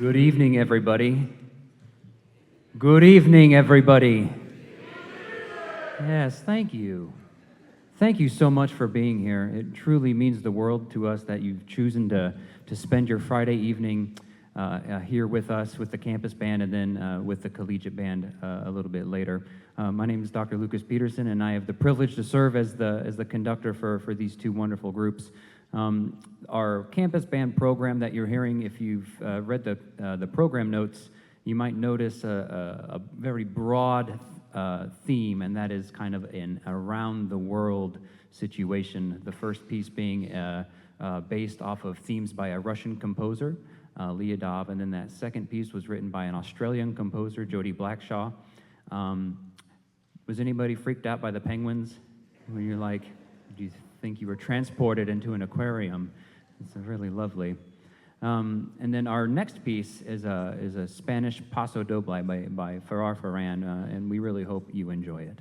Good evening, everybody. Good evening, everybody. Yes, thank you. Thank you so much for being here. It truly means the world to us that you've chosen to spend your Friday evening here with us, with the campus band, and then with the collegiate band a little bit later. My name is Dr. Lucas Petersen, and I have the privilege to serve as the conductor for these two wonderful groups. Our campus band program that you're hearing, if you've read the program notes, you might notice a very broad theme, and that is kind of an around the world situation. The first piece being based off of themes by a Russian composer, Liadov, and then that second piece was written by an Australian composer, Jodie Blackshaw. Was anybody freaked out by the penguins? When you're like, do you think you were transported into an aquarium? It's really lovely. And then our next piece is a Spanish Paso Doble by Ferran, and we really hope you enjoy it.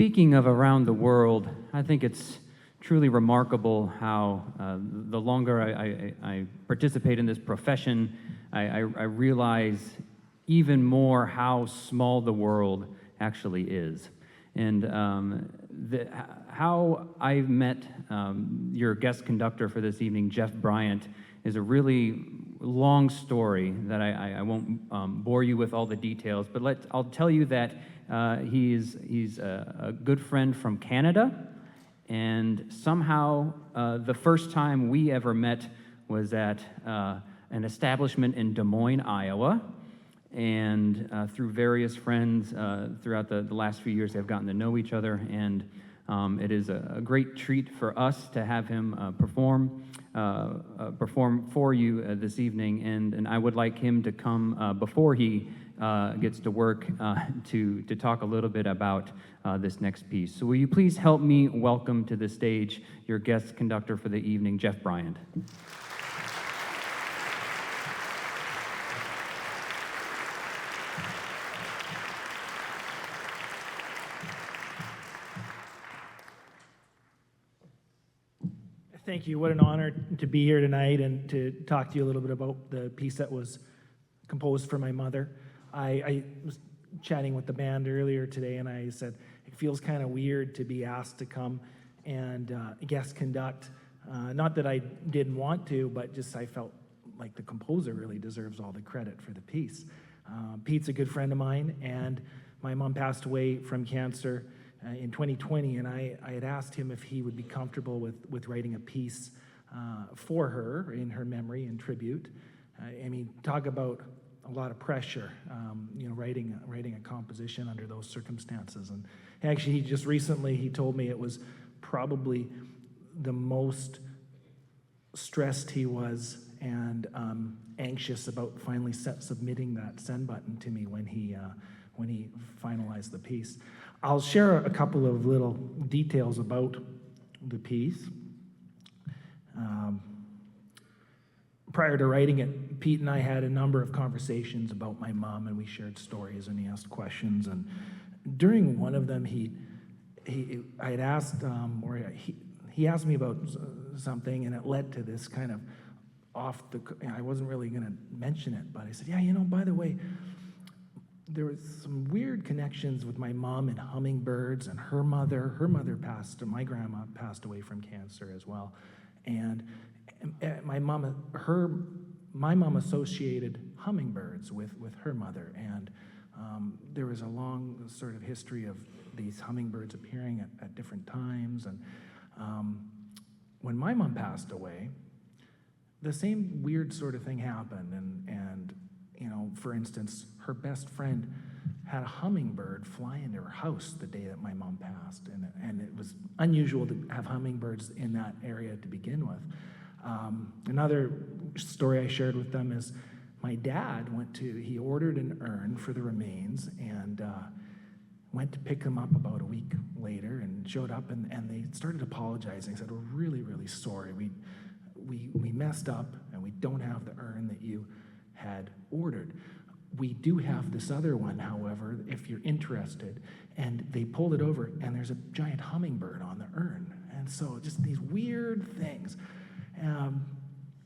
Speaking of around the world, I think it's truly remarkable how the longer I participate in this profession, I realize even more how small the world actually is. And how I met your guest conductor for this evening, Jeff Bryant, is a really long story that I won't bore you with all the details, but I'll tell you that he's a good friend from Canada, and somehow the first time we ever met was at an establishment in Des Moines, Iowa, and through various friends throughout the last few years, they've gotten to know each other, and it is a great treat for us to have him perform for you this evening, and I would like him to come before he gets to work to talk a little bit about this next piece. So will you please help me welcome to the stage your guest conductor for the evening, Jeff Bryant. Thank you. What an honor to be here tonight and to talk to you a little bit about the piece that was composed for my mother. I was chatting with the band earlier today, and I said it feels kind of weird to be asked to come and guest conduct. Not that I didn't want to, but just I felt like the composer really deserves all the credit for the piece. Pete's a good friend of mine, and my mom passed away from cancer in 2020, and I had asked him if he would be comfortable with writing a piece for her in her memory and tribute. I mean, talk about a lot of pressure, writing a composition under those circumstances. And actually, he just recently, he told me it was probably the most stressed he was and anxious about finally submitting that send button to me when he finalized the piece. I'll share a couple of little details about the piece. Prior to writing it, Pete and I had a number of conversations about my mom, and we shared stories, and he asked questions. And during one of them, he asked me about something, and it led to this kind of I wasn't really going to mention it, but I said, yeah, by the way, there was some weird connections with my mom and hummingbirds and her mother. My grandma passed away from cancer as well. And my mom associated hummingbirds with her mother. And there was a long sort of history of these hummingbirds appearing at different times. And when my mom passed away, the same weird sort of thing happened. And for instance, her best friend had a hummingbird fly into her house the day that my mom passed, and it was unusual to have hummingbirds in that area to begin with. Another story I shared with them is my dad he ordered an urn for the remains and went to pick them up about a week later and showed up, and they started apologizing, said, we're really, really sorry. We messed up, and we don't have the urn that you had ordered. We do have this other one, however, if you're interested. And they pulled it over, and there's a giant hummingbird on the urn. And so just these weird things.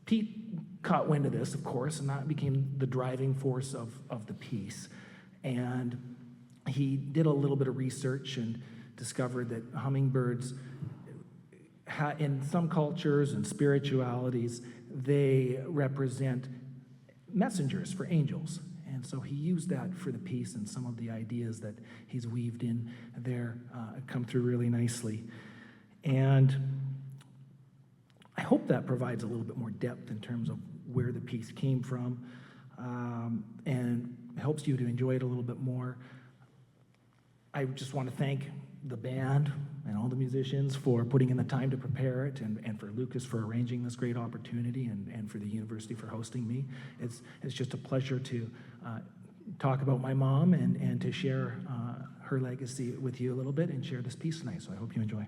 Pete caught wind of this, of course, and that became the driving force of the piece. And he did a little bit of research and discovered that hummingbirds, in some cultures and spiritualities, they represent messengers for angels. And so he used that for the piece, and some of the ideas that he's weaved in there come through really nicely. And I hope that provides a little bit more depth in terms of where the piece came from, and helps you to enjoy it a little bit more. I just want to thank the band and all the musicians for putting in the time to prepare it, and for Lucas for arranging this great opportunity, and for the university for hosting me. It's just a pleasure to talk about my mom and to share her legacy with you a little bit and share this piece tonight, so I hope you enjoy.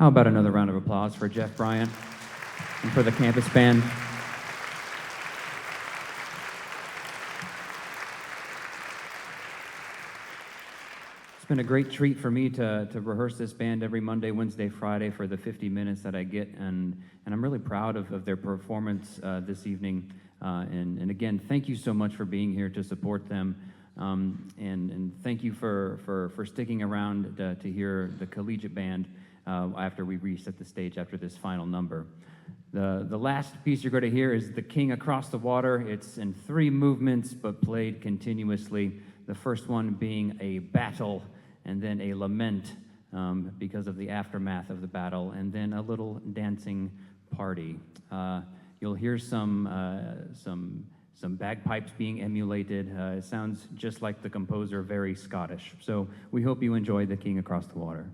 How about another round of applause for Jeff Bryant and for the campus band? It's been a great treat for me to rehearse this band every Monday, Wednesday, Friday for the 50 minutes that I get, and I'm really proud of their performance this evening. And again, thank you so much for being here to support them, and thank you for sticking around to hear the collegiate band after we reset the stage after this final number. The last piece you're going to hear is The King Across the Water. It's in 3 movements, but played continuously. The first one being a battle, and then a lament because of the aftermath of the battle, and then a little dancing party. You'll hear some bagpipes being emulated. It sounds just like the composer, very Scottish. So we hope you enjoy The King Across the Water.